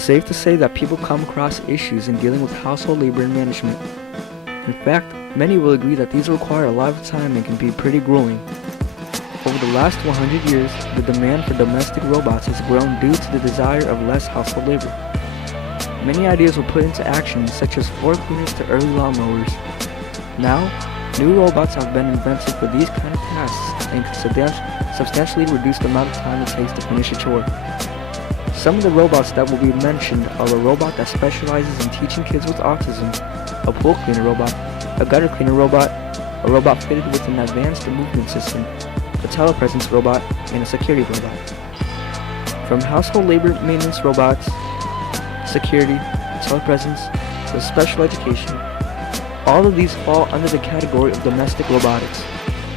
It's safe to say that people come across issues in dealing with household labor and management. In fact, many will agree that these require a lot of time and can be pretty grueling. Over the last 100 years, the demand for domestic robots has grown due to the desire of less household labor. Many ideas were put into action, such as floor cleaners to early lawnmowers. Now, new robots have been invented for these kind of tasks and can substantially reduce the amount of time it takes to finish a chore. Some of the robots that will be mentioned are a robot that specializes in teaching kids with autism, a pool cleaner robot, a gutter cleaner robot, a robot fitted with an advanced movement system, a telepresence robot, and a security robot. From household labor maintenance robots, security, telepresence, to special education, all of these fall under the category of domestic robotics,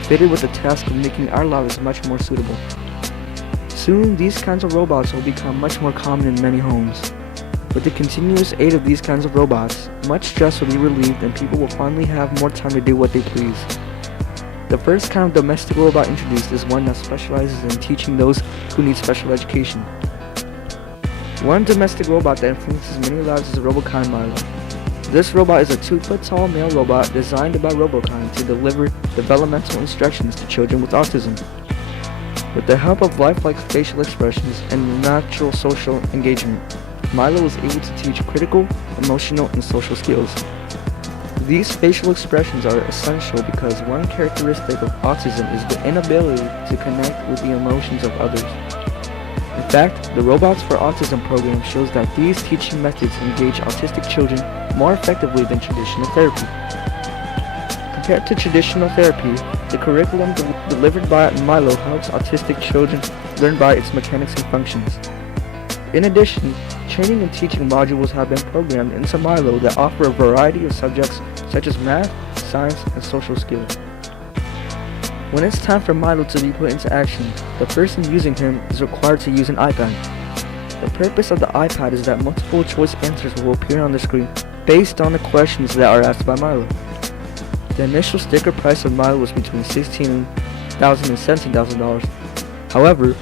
fitted with the task of making our lives much more suitable. Soon, these kinds of robots will become much more common in many homes. With the continuous aid of these kinds of robots, much stress will be relieved and people will finally have more time to do what they please. The first kind of domestic robot introduced is one that specializes in teaching those who need special education. One domestic robot that influences many lives is Robokind Milo. This robot is a 2-foot-tall male robot designed by Robokind to deliver developmental instructions to children with autism. With the help of lifelike facial expressions and natural social engagement, Milo is able to teach critical, emotional, and social skills. These facial expressions are essential because one characteristic of autism is the inability to connect with the emotions of others. In fact, the Robots for Autism program shows that these teaching methods engage autistic children more effectively than traditional therapy. Compared to traditional therapy, the curriculum delivered by Milo helps autistic children learn by its mechanics and functions. In addition, training and teaching modules have been programmed into Milo that offer a variety of subjects such as math, science, and social skills. When it's time for Milo to be put into action, the person using him is required to use an iPad. The purpose of the iPad is that multiple choice answers will appear on the screen based on the questions that are asked by Milo. The initial sticker price of Milo was between $16,000 and $17,000. However,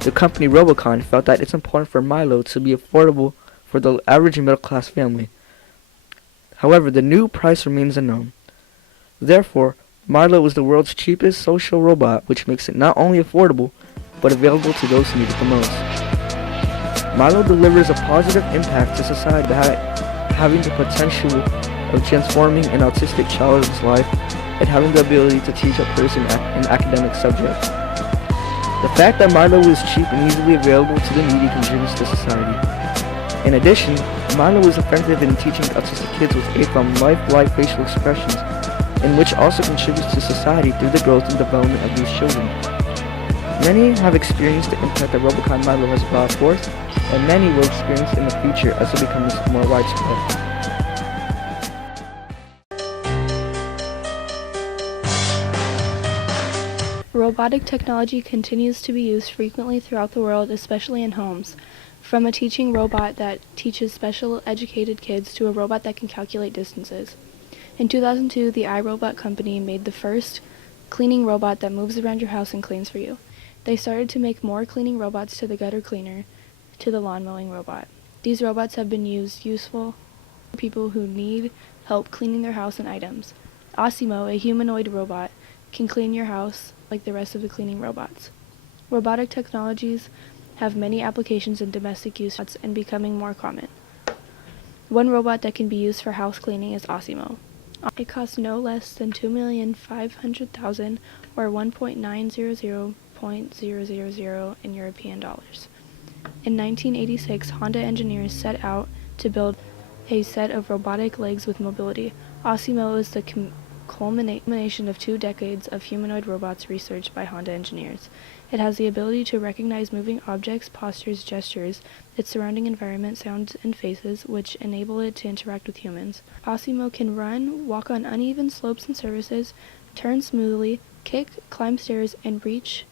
the company Robokind felt that it's important for Milo to be affordable for the average middle-class family. However, the new price remains unknown. Therefore, Milo is the world's cheapest social robot, which makes it not only affordable, but available to those who need it the most. Milo delivers a positive impact to society by having the potential of transforming an autistic child's life and having the ability to teach a person an academic subject. The fact that Milo is cheap and easily available to the needy contributes to society. In addition, Milo is effective in teaching autistic kids with aid from lifelike facial expressions, and which also contributes to society through the growth and development of these children. Many have experienced the impact that Robokind Milo has brought forth, and many will experience in the future as it becomes more widespread. Robotic technology continues to be used frequently throughout the world, especially in homes. From a teaching robot that teaches special educated kids to a robot that can calculate distances. In 2002, the iRobot company made the first cleaning robot that moves around your house and cleans for you. They started to make more cleaning robots, to the gutter cleaner, to the lawn mowing robot. These robots have been useful for people who need help cleaning their house and items. Osimo, a humanoid robot, can clean your house like the rest of the cleaning robots. Robotic technologies have many applications in domestic use and becoming more common. One robot that can be used for house cleaning is Osimo. It costs no less than $2,500,000 or 1.900.000 in European dollars. In 1986, Honda engineers set out to build a set of robotic legs with mobility. Osimo is the culmination of 2 decades of humanoid robots researched by Honda engineers. It has the ability to recognize moving objects, postures, gestures, its surrounding environment, sounds, and faces, which enable it to interact with humans. Osimo can run, walk on uneven slopes and surfaces, turn smoothly, kick, climb stairs, and reach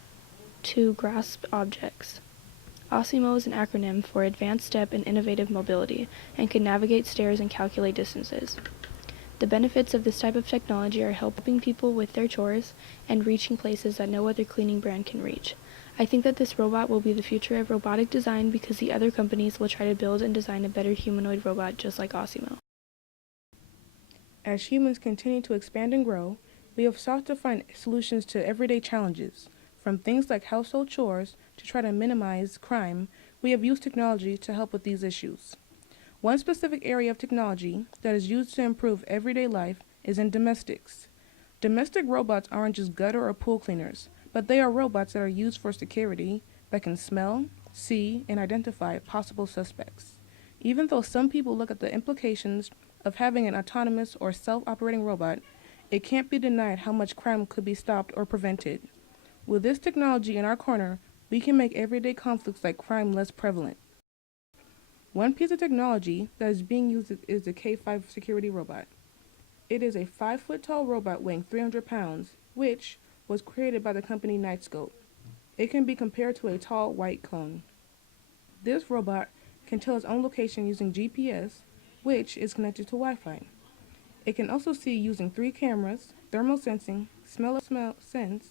to grasp objects. Osimo is an acronym for Advanced Step and Innovative Mobility, and can navigate stairs and calculate distances. The benefits of this type of technology are helping people with their chores and reaching places that no other cleaning brand can reach. I think that this robot will be the future of robotic design because the other companies will try to build and design a better humanoid robot just like Osimo. As humans continue to expand and grow, we have sought to find solutions to everyday challenges. From things like household chores to try to minimize crime, we have used technology to help with these issues. One specific area of technology that is used to improve everyday life is in domestics. Domestic robots aren't just gutter or pool cleaners, but they are robots that are used for security that can smell, see, and identify possible suspects. Even though some people look at the implications of having an autonomous or self-operating robot, it can't be denied how much crime could be stopped or prevented. With this technology in our corner, we can make everyday conflicts like crime less prevalent. One piece of technology that is being used is the K5 security robot. It is a 5-foot-tall robot weighing 300 pounds, which was created by the company Knightscope. It can be compared to a tall white cone. This robot can tell its own location using GPS, which is connected to Wi-Fi. It can also see using 3 cameras, thermal sensing, smell, sense,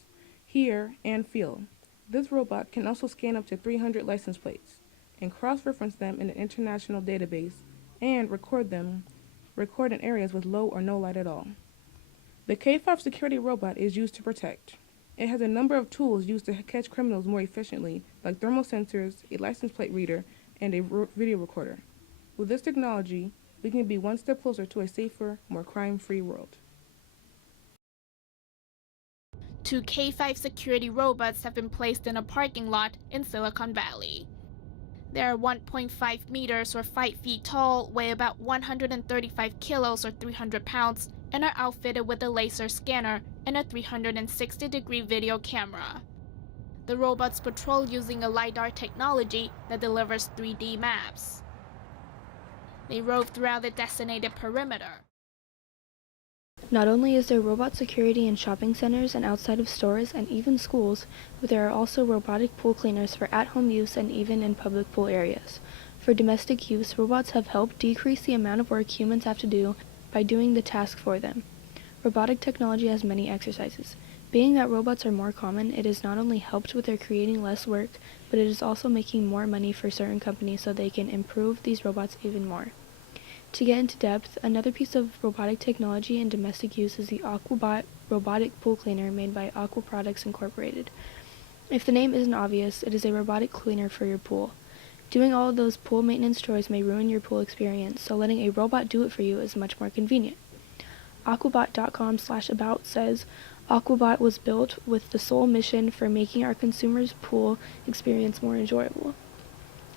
hear, and feel. This robot can also scan up to 300 license plates and cross-reference them in an international database and record in areas with low or no light at all. The K5 security robot is used to protect. It has a number of tools used to catch criminals more efficiently, like thermal sensors, a license plate reader, and a video recorder. With this technology, we can be one step closer to a safer, more crime-free world. 2 K5 security robots have been placed in a parking lot in Silicon Valley. They are 1.5 meters or 5 feet tall, weigh about 135 kilos or 300 pounds, and are outfitted with a laser scanner and a 360-degree video camera. The robots patrol using a LiDAR technology that delivers 3D maps. They rove throughout the designated perimeter. Not only is there robot security in shopping centers and outside of stores and even schools, but there are also robotic pool cleaners for at-home use and even in public pool areas. For domestic use, robots have helped decrease the amount of work humans have to do by doing the task for them. Robotic technology has many exercises. Being that robots are more common, it has not only helped with their creating less work, but it is also making more money for certain companies so they can improve these robots even more. To get into depth, another piece of robotic technology in domestic use is the AquaBot robotic pool cleaner made by Aqua Products Incorporated. If the name isn't obvious, it is a robotic cleaner for your pool. Doing all of those pool maintenance chores may ruin your pool experience, so letting a robot do it for you is much more convenient. Aquabot.com/about says, AquaBot was built with the sole mission for making our consumers' pool experience more enjoyable.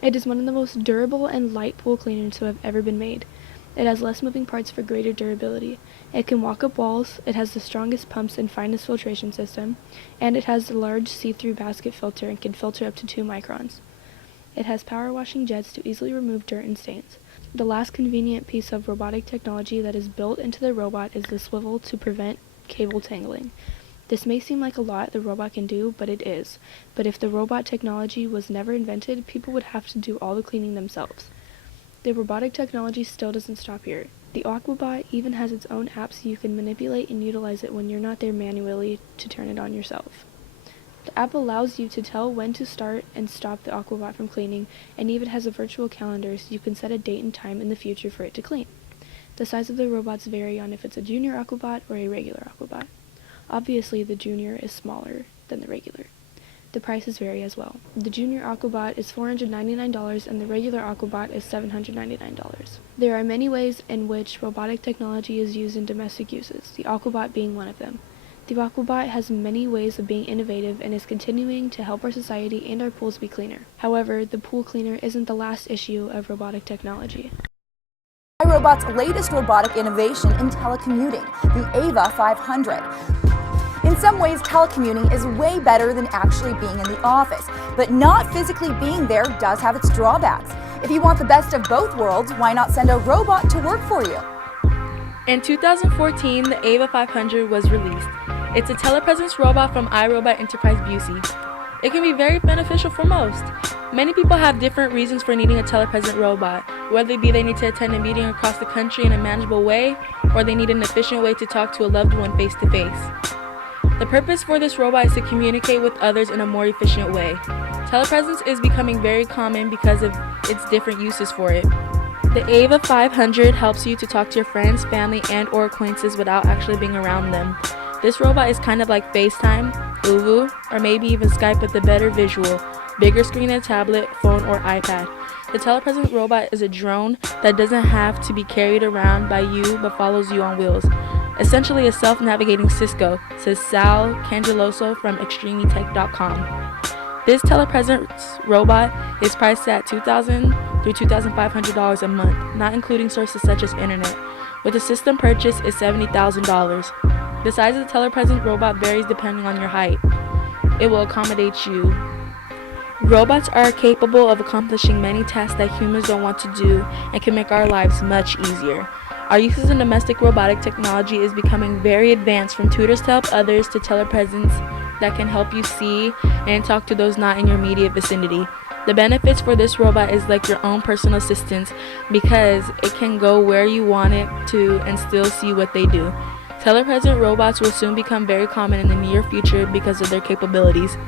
It is one of the most durable and light pool cleaners to have ever been made. It has less moving parts for greater durability. It can walk up walls, it has the strongest pumps and finest filtration system, and it has a large see-through basket filter and can filter up to 2 microns. It has power washing jets to easily remove dirt and stains. The last convenient piece of robotic technology that is built into the robot is the swivel to prevent cable tangling. This may seem like a lot the robot can do, but it is. But if the robot technology was never invented, people would have to do all the cleaning themselves. The robotic technology still doesn't stop here. The AquaBot even has its own app so you can manipulate and utilize it when you're not there manually to turn it on yourself. The app allows you to tell when to start and stop the AquaBot from cleaning, and even has a virtual calendar so you can set a date and time in the future for it to clean. The size of the robots vary on if it's a junior AquaBot or a regular AquaBot. Obviously, the junior is smaller than the regular. The prices vary as well. The junior AquaBot is $499 and the regular AquaBot is $799. There are many ways in which robotic technology is used in domestic uses, the AquaBot being one of them. The AquaBot has many ways of being innovative and is continuing to help our society and our pools be cleaner. However, the pool cleaner isn't the last issue of robotic technology. iRobot's latest robotic innovation in telecommuting, the Ava 500. In some ways, telecommuting is way better than actually being in the office, but not physically being there does have its drawbacks. If you want the best of both worlds, why not send a robot to work for you? In 2014, the Ava 500 was released. It's a telepresence robot from iRobot Enterprise Busey. It can be very beneficial for most. Many people have different reasons for needing a telepresent robot, whether it be they need to attend a meeting across the country in a manageable way, or they need an efficient way to talk to a loved one face to face. The purpose for this robot is to communicate with others in a more efficient way. Telepresence is becoming very common because of its different uses for it. The Ava 500 helps you to talk to your friends, family, and or acquaintances without actually being around them. This robot is kind of like FaceTime, ooVoo, or maybe even Skype with a better visual, bigger screen than a tablet, phone, or iPad. The telepresence robot is a drone that doesn't have to be carried around by you but follows you on wheels. Essentially a self-navigating Cisco, says Sal Cangeloso from ExtremeTech.com. This telepresence robot is priced at $2,000 through $2,500 a month, not including sources such as internet. With a system purchase is $70,000. The size of the telepresence robot varies depending on your height. It will accommodate you. Robots are capable of accomplishing many tasks that humans don't want to do and can make our lives much easier. Our uses in domestic robotic technology is becoming very advanced, from tutors to help others to telepresence that can help you see and talk to those not in your immediate vicinity. The benefits for this robot is like your own personal assistant because it can go where you want it to and still see what they do. Telepresent robots will soon become very common in the near future because of their capabilities.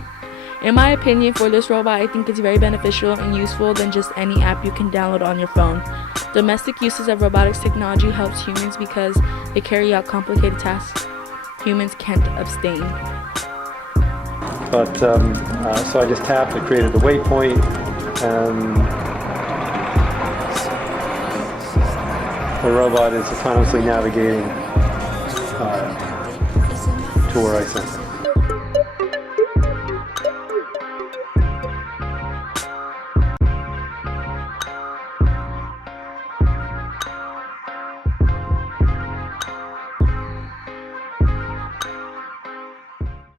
In my opinion, for this robot, I think it's very beneficial and useful than just any app you can download on your phone. Domestic uses of robotics technology helps humans because they carry out complicated tasks humans can't abstain. But so I just tapped, it created the waypoint, and the robot is autonomously navigating to where I sent it.